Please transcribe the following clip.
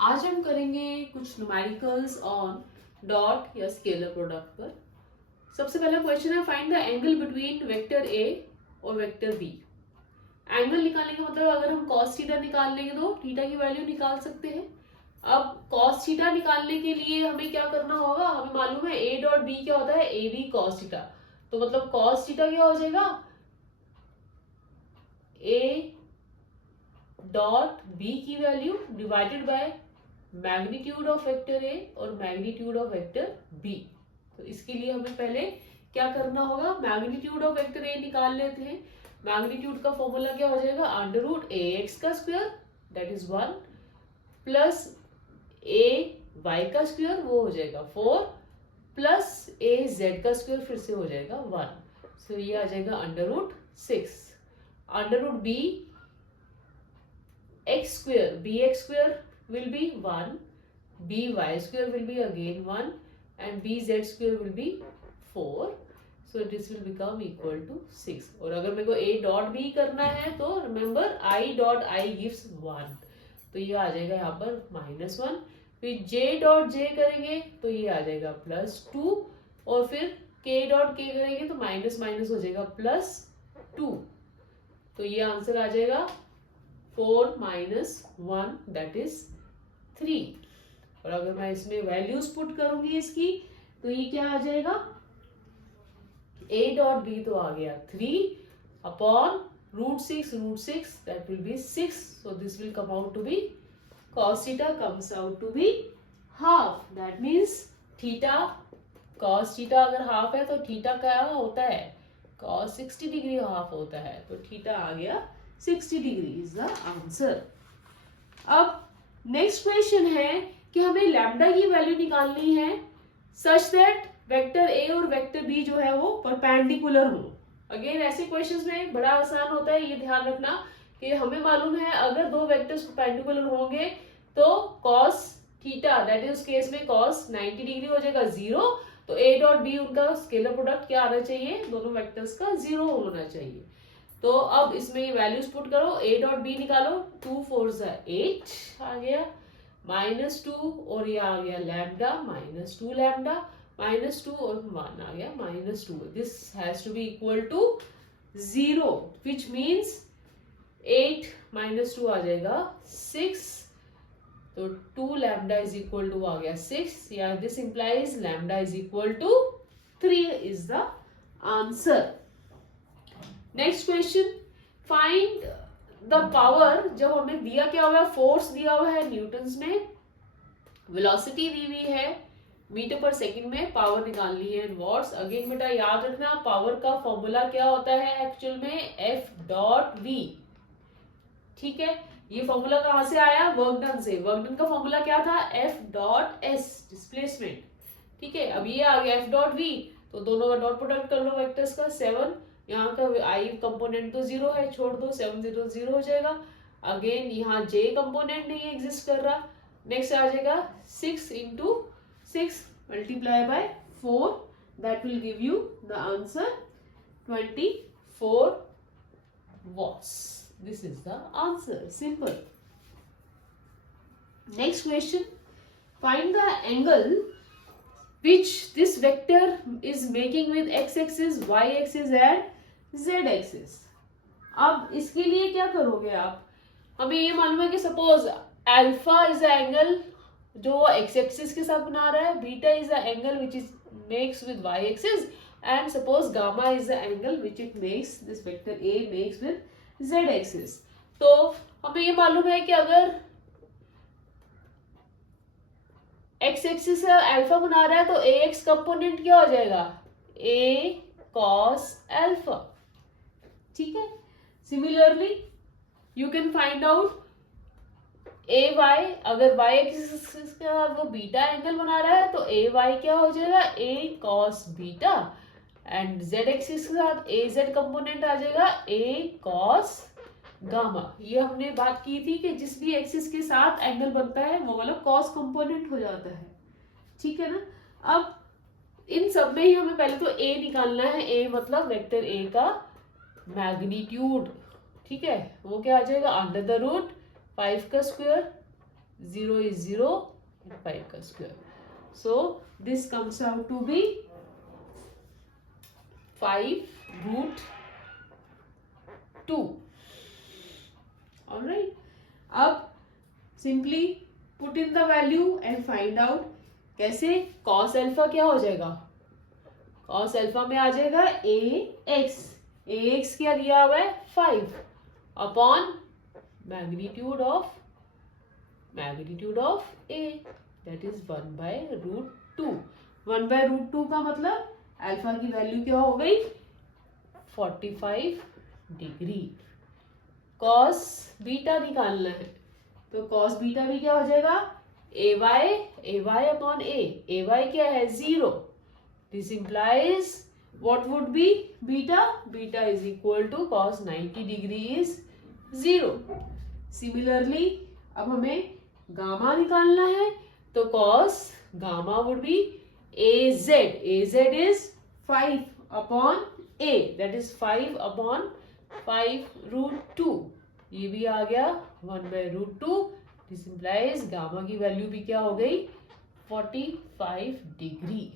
आज हम करेंगे कुछ न्यूमेरिकल्स ऑन डॉट या स्केलर प्रोडक्ट पर। सबसे पहला क्वेश्चन है, find the angle between vector A और वेक्टर बी। एंगल निकालने का मतलब अगर हम cos थीटा निकाल लेंगे तो थीटा की वैल्यू निकाल सकते हैं। अब cos थीटा निकालने के लिए हमें क्या करना होगा, हमें मालूम है a डॉट b क्या होता है, ए बी cos थीटा। तो मतलब cos थीटा क्या हो जाएगा, a डॉट b की value divided by magnitude of vector A और मैग्नीट्यूड ऑफ वेक्टर बी। तो इसके लिए हमें पहले क्या करना होगा, मैग्नीट्यूड ऑफ वेक्टर ए निकाल लेते हैं। मैग्नीट्यूड का फॉर्मूला क्या हो जाएगा, अंडर रूट ए एक्स का square that is 1 plus A Y का स्क्वायर वो हो जाएगा 4 प्लस ए जेड का स्क्वायर फिर से हो जाएगा 1। सो ये आ जाएगा under root 6 under root B x square bx square will be 1, by square will be again 1 and bz square will be 4. So this will become equal to 6. और अगर मेरे को a dot b करना है तो remember I dot I gives 1, तो ये आ जाएगा यहाँ पर -1। फिर j dot j करेंगे तो ये आ जाएगा +2 और फिर k dot k करेंगे तो माइनस माइनस हो जाएगा +2। तो ये आंसर आ जाएगा 4 minus 1 that is 3। और अगर मैं इसमें वैल्यूज पुट करूंगी इसकी तो ये क्या आ जाएगा, a डॉट b तो आ गया 3 upon √6 that will be 6। so this will come out to be cos theta comes out to be half, that means theta cos theta अगर हाफ है तो थीटा क्या होता है, cos 60 डिग्री हाफ होता है, तो थीटा आ गया 60 डिग्री इज द आंसर। अब नेक्स्ट क्वेश्चन है कि हमें लैम्डा की वैल्यू निकालनी है सच दैट वेक्टर ए और वेक्टर बी जो है वो परपेंडिकुलर हो। अगेन ऐसे क्वेश्चंस में बड़ा आसान होता है, ये ध्यान रखना कि हमें मालूम है अगर दो वेक्टर्स परपेंडिकुलर होंगे तो cos थीटा दैट इज उस केस में cos 90 डिग्री हो जाएगा 0। तो a डॉट बी उनका स्केलर प्रोडक्ट क्या आना चाहिए, दोनों वेक्टर्स का 0 होना चाहिए। तो अब इसमें ये वैल्यूज पुट करो, a डॉट बी निकालो, 2 4 8 आ गया -2 और ये आ गया लैम्डा -2 लैम्डा -2 और 1 आ गया -2। This has to be equal to 0 which means 8 -2 आ जाएगा 6। तो 2 लैम्डा इज इक्वल टू आ गया 6 या this implies lambda is equal to 3 is the answer. Next question, find the power. जब हमें दिया क्या हुआ है, फोर्स दिया हुआ है न्यूटन्स में, वेलोसिटी दी हुई है मीटर पर सेकंड में, पावर निकालनी है इन वॉट्स। अगेन बेटा याद रखना पावर का फॉर्मूला क्या होता है एक्चुअल में, एफ डॉट वी। ठीक है, ये फॉर्मूला कहां से आया, वर्क डन से। वर्क डन का फॉर्मूला क्या था, एफ डॉट एस डिस्प्लेसमेंट। ठीक है, अब ये आ गया एफ डॉट वी, तो दोनों का डॉट प्रोडक्ट कर लो वेक्टर्स का। 7 यहाँ का आई कंपोनेंट तो 0 है, छोड़ दो, 7 0 0 हो जाएगा। अगेन यहाँ जे कंपोनेंट नहीं एग्जिस्ट कर रहा। नेक्स्ट आ जाएगा 6 into 6 multiply by 4 that will give you the answer 24 watts. This is the answer, simple. Next question, find the angle which this vector is making with x axis, y axis and z axis। अब इसके लिए क्या करोगे आप, हमें ये मालूम है कि suppose alpha is the angle जो x एक्सिस के साथ बना रहा है, beta is the angle which is makes with y axis and suppose gamma is the angle which it makes this vector a makes with z axis. तो हमें ये मालूम है कि अगर एक्स एक्सिस से अल्फा बना रहा है तो ए एक्स कंपोनेंट क्या हो जाएगा, ए कॉस अल्फा। ठीक है, similarly you can find out A Y, अगर वाई एक्सिस का वो बीटा एंगल बना रहा है तो ए वाई क्या हो जाएगा, A cos beta. And Z axis के साथ ए जेड कंपोनेंट आ जाएगा ए कॉस गामा। ये हमने बात की थी कि जिस भी एक्सिस के साथ एंगल बनता है वो वाला कॉस कंपोनेंट हो जाता है। ठीक है ना, अब इन सब में ही हमें पहले तो ए निकालना है। ए मतलब वेक्टर ए का मैग्नीट्यूड। ठीक है, वो क्या आ जाएगा, अंडर द रूट 5 का स्क्वायर 0 is 0 and 5 का square. So this comes out to be 5√2. Alright. अब simply put in the value and find out. कैसे? cos alpha क्या हो जाएगा? cos alpha में आ जाएगा ax. ax क्या दिया हुआ है? 5 upon magnitude of a, that is 1/√2. 1/√2 का मतलब अल्फा की वैल्यू क्या हो गई? 45 डिग्री. cos बीटा निकालना है तो cos बीटा भी क्या हो जाएगा? ay upon a. ay क्या है? 0. This implies what would be beta? Beta is equal to cos 90 degree is 0. Similarly, अब हमें गामा निकालना है तो cos gamma would be az. az is 5 upon a, that is 5 upon 5√2. ये भी आ गया 1/√2. This implies गामा की वैल्यू भी क्या हो गई? 45 डिग्री.